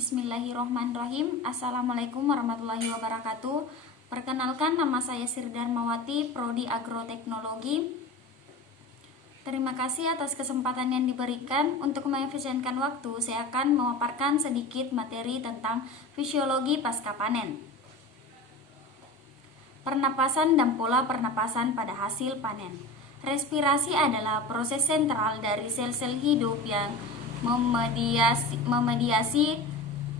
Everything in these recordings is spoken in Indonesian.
Bismillahirrohmanirrohim. Assalamualaikum warahmatullahi wabarakatuh. Perkenalkan, nama saya Sri Darmawati, Prodi Agroteknologi. Terima kasih atas kesempatan yang diberikan. Untuk mengefisienkan waktu, saya akan memaparkan sedikit materi tentang fisiologi pasca panen. Pernapasan dan pola pernapasan pada hasil panen. Respirasi adalah proses sentral dari sel-sel hidup yang memediasi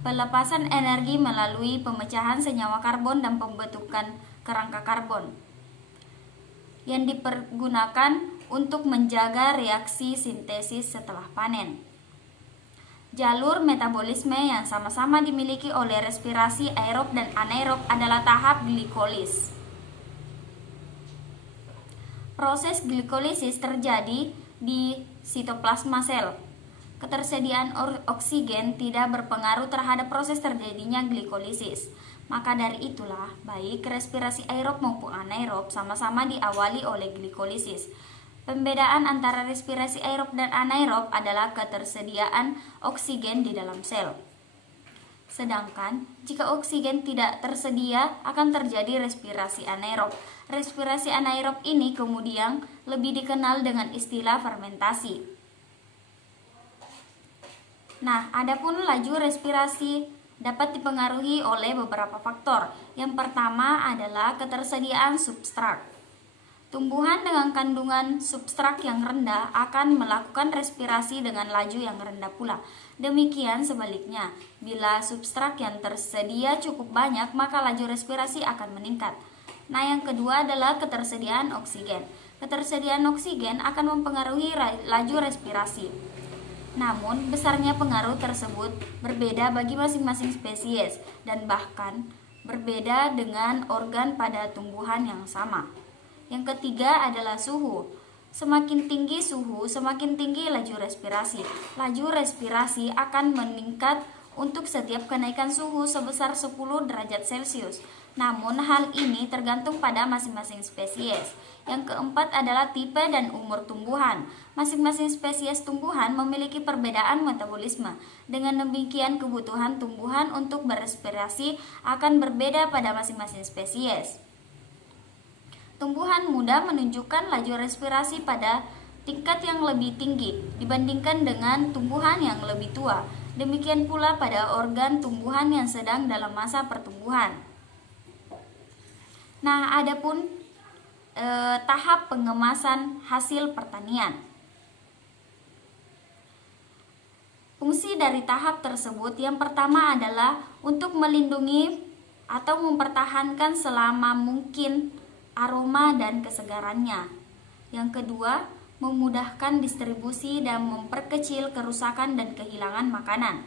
pelepasan energi melalui pemecahan senyawa karbon dan pembentukan kerangka karbon yang dipergunakan untuk menjaga reaksi sintesis setelah panen. Jalur metabolisme yang sama-sama dimiliki oleh respirasi aerob dan anaerob adalah tahap glikolisis. Proses glikolisis terjadi di sitoplasma sel. Ketersediaan oksigen tidak berpengaruh terhadap proses terjadinya glikolisis. Maka dari itulah, baik respirasi aerob maupun anaerob sama-sama diawali oleh glikolisis. Pembedaan antara respirasi aerob dan anaerob adalah ketersediaan oksigen di dalam sel. Sedangkan, jika oksigen tidak tersedia, akan terjadi respirasi anaerob. Respirasi anaerob ini kemudian lebih dikenal dengan istilah fermentasi. Nah, adapun laju respirasi dapat dipengaruhi oleh beberapa faktor. Yang pertama adalah ketersediaan substrat. Tumbuhan dengan kandungan substrat yang rendah akan melakukan respirasi dengan laju yang rendah pula. Demikian sebaliknya, bila substrat yang tersedia cukup banyak, maka laju respirasi akan meningkat. Nah, yang kedua adalah ketersediaan oksigen. Ketersediaan oksigen akan mempengaruhi laju respirasi. Namun, besarnya pengaruh tersebut berbeda bagi masing-masing spesies dan bahkan berbeda dengan organ pada tumbuhan yang sama. Yang ketiga adalah suhu. Semakin tinggi suhu, semakin tinggi laju respirasi. Laju respirasi akan meningkat untuk setiap kenaikan suhu sebesar 10 derajat Celcius. Namun, hal ini tergantung pada masing-masing spesies. Yang keempat adalah tipe dan umur tumbuhan. Masing-masing spesies tumbuhan memiliki perbedaan metabolisme. Dengan demikian, kebutuhan tumbuhan untuk berrespirasi akan berbeda pada masing-masing spesies. Tumbuhan muda menunjukkan laju respirasi pada tingkat yang lebih tinggi dibandingkan dengan tumbuhan yang lebih tua. Demikian pula pada organ tumbuhan yang sedang dalam masa pertumbuhan. Nah, adapun tahap pengemasan hasil pertanian. Fungsi dari tahap tersebut yang pertama adalah untuk melindungi atau mempertahankan selama mungkin aroma dan kesegarannya. Yang kedua, memudahkan distribusi dan memperkecil kerusakan dan kehilangan makanan.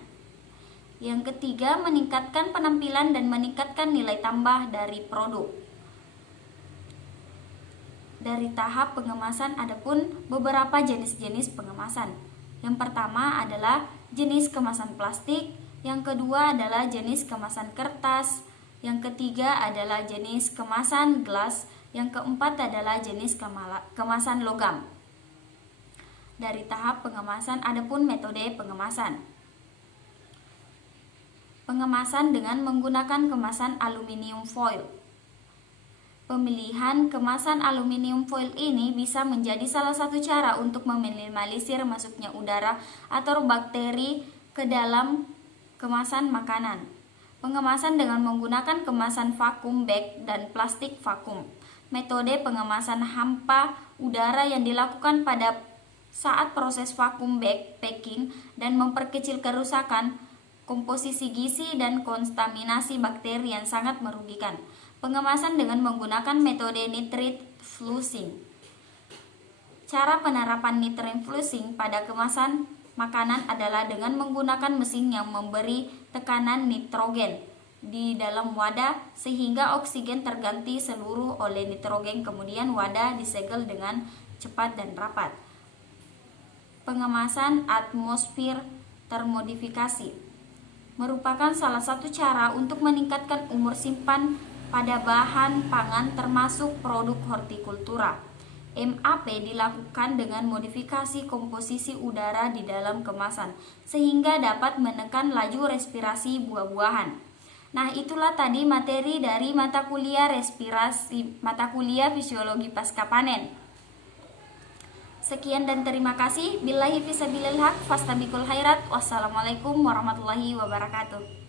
Yang ketiga, meningkatkan penampilan dan meningkatkan nilai tambah dari produk. Dari tahap pengemasan adapun beberapa jenis-jenis pengemasan. Yang pertama adalah jenis kemasan plastik, yang kedua adalah jenis kemasan kertas, yang ketiga adalah jenis kemasan gelas, yang keempat adalah jenis kemasan logam. Dari tahap pengemasan adapun metode pengemasan. Pengemasan dengan menggunakan kemasan aluminium foil. Pemilihan kemasan aluminium foil ini bisa menjadi salah satu cara untuk meminimalisir masuknya udara atau bakteri ke dalam kemasan makanan. Pengemasan dengan menggunakan kemasan vakum bag dan plastik vakum. Metode pengemasan hampa udara yang dilakukan pada saat proses vakum bag packing dan memperkecil kerusakan, komposisi gizi dan kontaminasi bakteri yang sangat merugikan. Pengemasan dengan menggunakan metode nitrate flusing. Cara penerapan nitrate flusing pada kemasan makanan adalah dengan menggunakan mesin yang memberi tekanan nitrogen di dalam wadah sehingga oksigen terganti seluruh oleh nitrogen, kemudian wadah disegel dengan cepat dan rapat. Pengemasan atmosfer termodifikasi merupakan salah satu cara untuk meningkatkan umur simpan pada bahan pangan termasuk produk hortikultura. MAP dilakukan dengan modifikasi komposisi udara di dalam kemasan sehingga dapat menekan laju respirasi buah-buahan. Nah, itulah tadi materi dari mata kuliah fisiologi pasca panen. Sekian dan terima kasih. Billahi fisabilillah haq, fastabikul khairat. Wassalamualaikum warahmatullahi wabarakatuh.